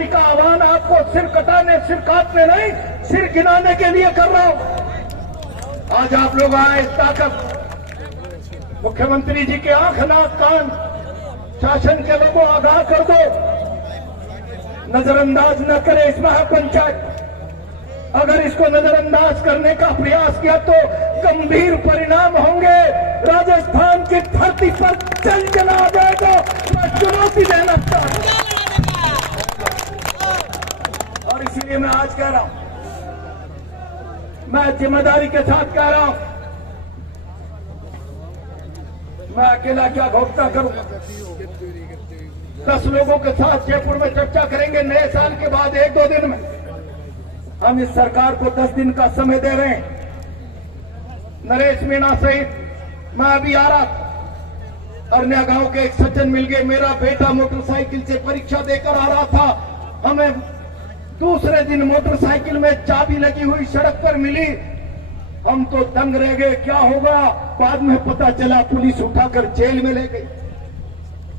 क्रांतिकारी का आह्वान आपको सिर कटाने, सिर काटने नहीं, सिर गिनाने के लिए कर रहा हूं। आज आप लोग आए, इस ताकत मुख्यमंत्री जी के आंख, नाक, कान, शासन के लोगों आगाह कर दो, नजरअंदाज न करे इस महापंचायत। अगर इसको नजरअंदाज करने का प्रयास किया तो गंभीर परिणाम होंगे। राजस्थान की धरती पर जल जला जाएगा। मैं चुनौती देना चाहता हूं और इसीलिए मैं आज कह रहा हूं, मैं जिम्मेदारी के साथ कह रहा हूं, मैं अकेला क्या घोषणा करूंगा। 10 लोगों के साथ जयपुर में चर्चा करेंगे। नए साल के बाद 1-2 दिन में हम इस सरकार को 10 दिन का समय दे रहे हैं। नरेश मीणा सहित मैं अभी आ रहा था, अरन्या गांव के एक सज्जन मिल गए। मेरा बेटा मोटरसाइकिल से परीक्षा देकर आ रहा था। हमें दूसरे दिन मोटरसाइकिल में चाबी लगी हुई सड़क पर मिली। हम तो दंग रह गए, क्या होगा। बाद में पता चला पुलिस उठाकर जेल में ले गई।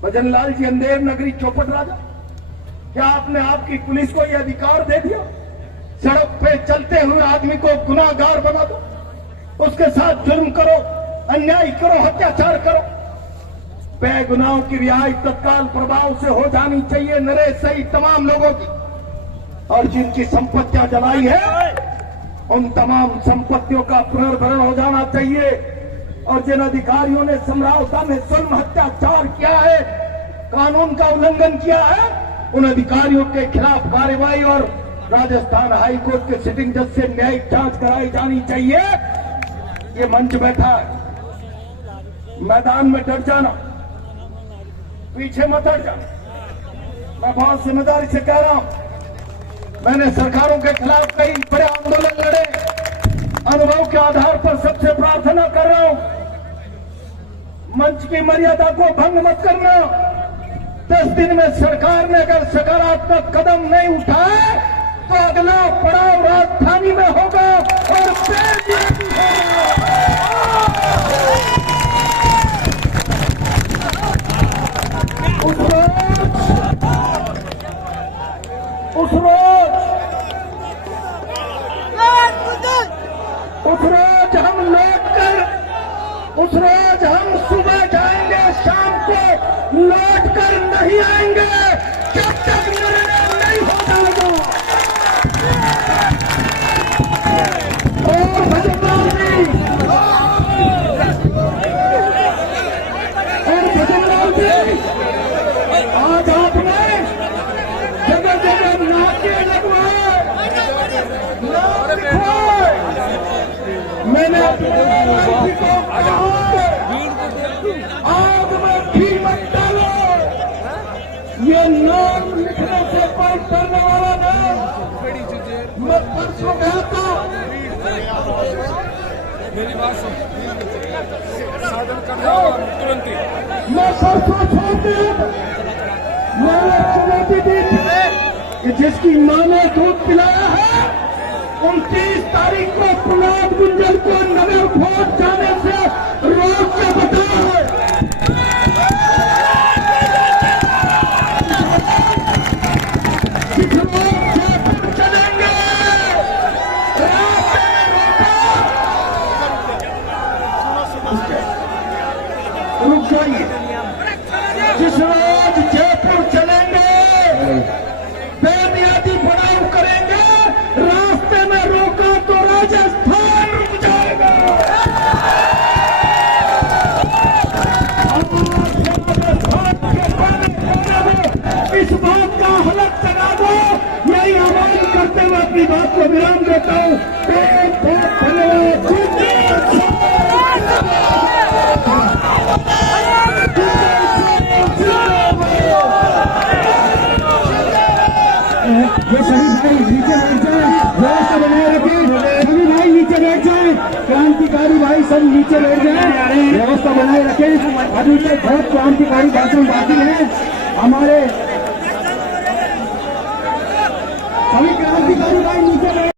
भजनलाल जी, अंधेर नगरी चौपट राजा, क्या आपने आपकी पुलिस को यह अधिकार दे दिया सड़क पे चलते हुए आदमी को गुनाहगार बना दो, उसके साथ जुल्म करो, अन्याय करो, अत्याचार करो। बेगुनाहों की रिहाई तत्काल प्रभाव से हो जानी चाहिए, नरेश सहित तमाम लोगों की। और जिनकी संपत्तियां जलाई है उन तमाम संपत्तियों का पुनर्भरण हो जाना चाहिए। और जिन अधिकारियों ने समरावता में जुल्म, अत्याचार किया है, कानून का उल्लंघन किया है, उन अधिकारियों के खिलाफ कार्रवाई और राजस्थान हाईकोर्ट के सिटिंग जज से न्यायिक जांच कराई जानी चाहिए। ये मंच बैठा है, मैदान में डट जाना, पीछे मत हट जाना। मैं बहुत जिम्मेदारी से कह रहा हूं, मैंने सरकारों के खिलाफ कई बड़े आंदोलन लड़े। अनुभव के आधार पर सबसे प्रार्थना कर रहा हूं, मंच की मर्यादा को भंग मत करना। 10 दिन में सरकार ने अगर सकारात्मक कदम नहीं उठाए तो अगला पड़ाव राजधानी में होगा और उस रोज हम सुबह जाएंगे, शाम को लौट कर नहीं आएंगे जब तक निर्णय नहीं हो जाएगा। और भजनलाल जी, आज आपने जगह जगह नाके लगवाए, नाम लिखवाए। मैंने आग में घी मत डालो। ये नाम लिखने से कोई करने वाला नहीं। मैं परसों गया था, मेरी बात सुन, साधन करना तुरंत ही। मैं परसों छोड़ती मैंने चुनौती दी कि जिसकी मां ने दूध पिलाया है 29 तारीख को प्रहलाद गुंजर को नगर भोट जाने से रोक के बताया है। जयपुर चलेंगे, रुक जाइए। जिस रोज जयपुर चलेंगे, बेनियादी पड़ाव करेंगे, रास्ते में रोका तो राजस्थान रुक जाएगा। इस बात का हलक चला दो। यही आह्वान करते हुए अपनी बात को विराम देता हूँ। बहुत बहुत धन्यवाद। ये सभी भाई नीचे बैठ जाए, व्यवस्था बनाए रखें। सभी भाई नीचे बैठ जाए, क्रांतिकारी भाई सब नीचे बैठ जाए, व्यवस्था बनाए रखें। अभी तक बहुत क्रांतिकारी भाषण बाकी है हमारे। सभी क्रांतिकारी भाई नीचे बैठ